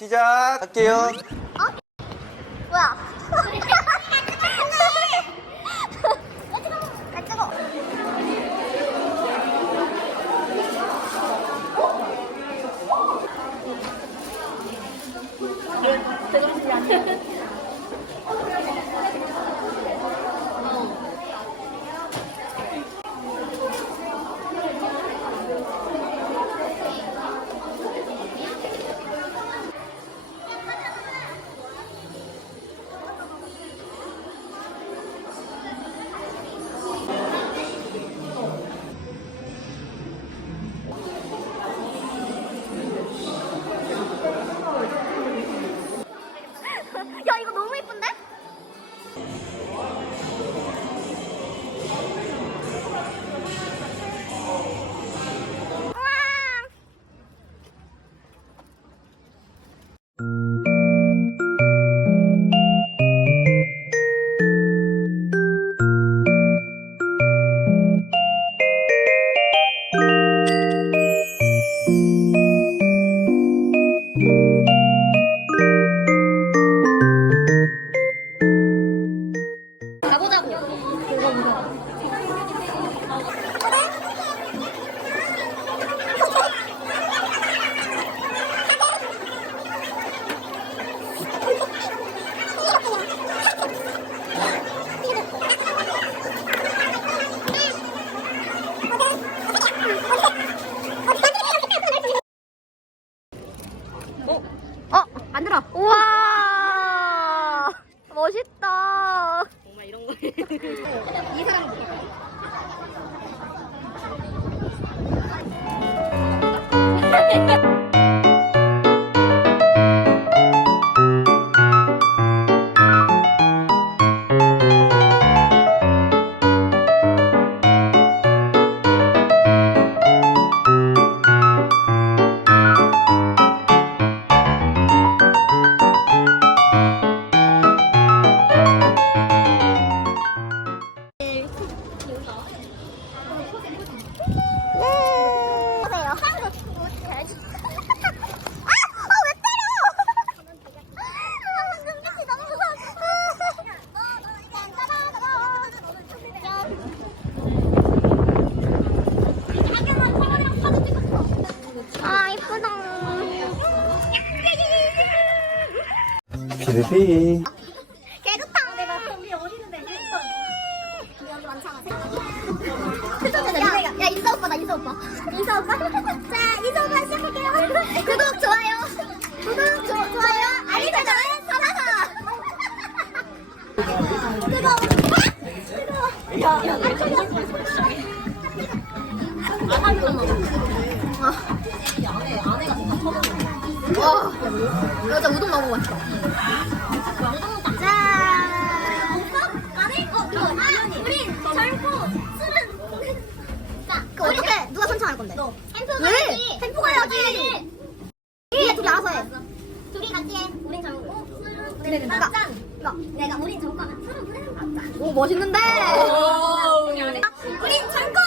시작할게요. 뭐야? 아 뜨거. 이 사람 보세요. 피디피. 개그탕 내가 우리 여기 많잖아 야, 야 인사 오빠 나 인사 오빠 인사 오빠 자 인사 오빠 시작할게요 구독 좋아요 구독 조, 좋아요 알림 설정 받아서 뜨거워 뜨거워 야야 와, 여자 우동 맛있어. 건데? 너. 템포 가야지. 템포 가야지. 우리 둘이 알아서 해. 둘이 같이 해. 우린 젊고 술은 우리는 맞짠. 이거 내가 우린 젊고 하면. 오 멋있는데. 우린 젊고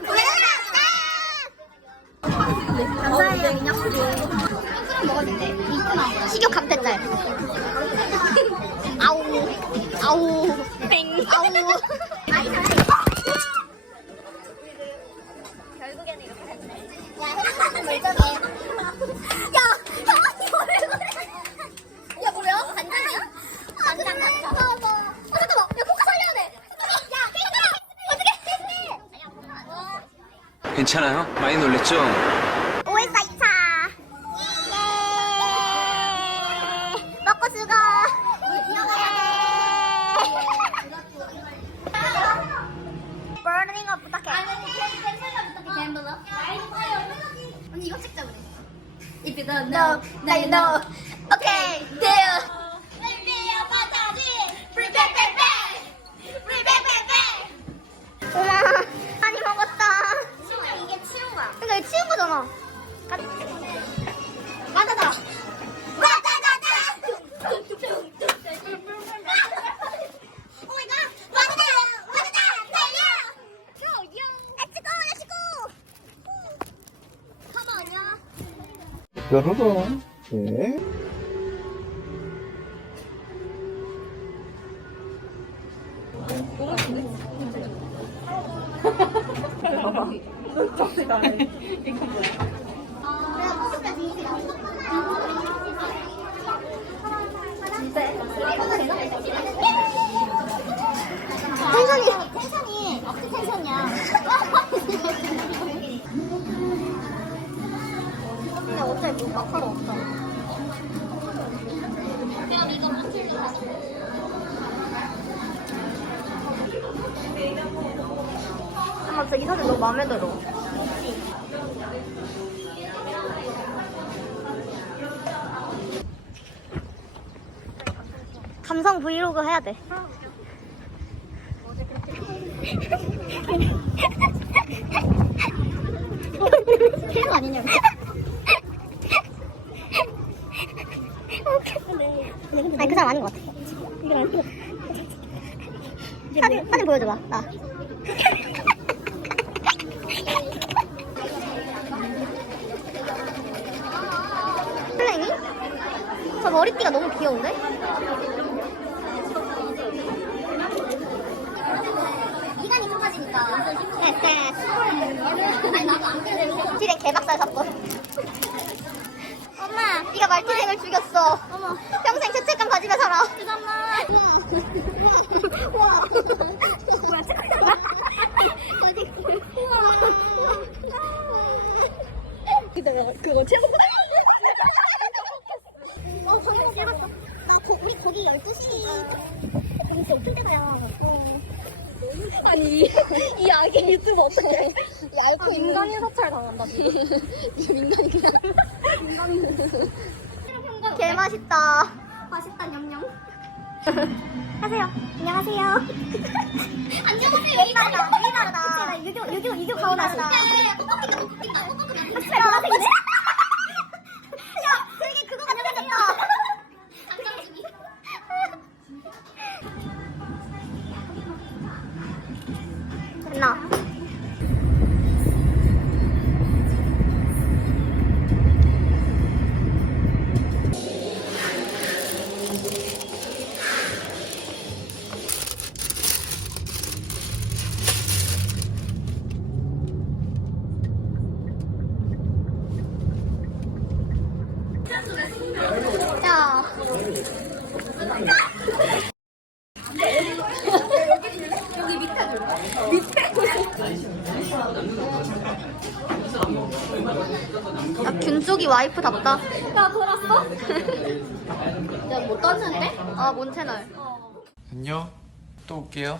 우리는 맞짠. 감사해요 민혁 씨. 술은 먹었는데 이쁘나 식욕 강퇴짤. 아우 아우 뺑 아우 괜찮아요? 많이 놀랬죠? 오일사 If you don't know, now you know Okay, deal 어머 많이 먹었다 이게 치운 거야 그러니까 이거 치운 거잖아 뾰로롱. 네. 이거 뭐야? 아, 저이 사진 너무 마음에 들어. 감성 브이로그 해야 돼. 필요 아니냐고. 아니 그 사람 아닌 것 같아. 사진 사진 보여줘봐. 나. 플랭이? 저 머리띠가 너무 귀여운데? 이간이 좁아지니까. 아니 나도 안 그래도 딜에 개박살 샀고. 엄마. 네가 말티생을 죽였어. 어머. 평생 죄책감 가지며 살 아니, 이 아기 유튜브 어떡해. 얇고 인간이 사찰 당한다, 지금. 인간이 그냥. 개 맛있다. 맛있다, 냠냠. 하세요. 안녕하세요. 안녕하세요. 예의 바르다. 예의 바르다. 유교, 유교, 유교 가오나시다. 야, 야, 야, 똑똑hin다, 똑똑hin다, 똑똑hin다. 박수야, 呢？ 쪽이 와이프답다. 야, 돌았어? 야, 못 던졌네? 아, 뭔 채널? 안녕. 또 올게요.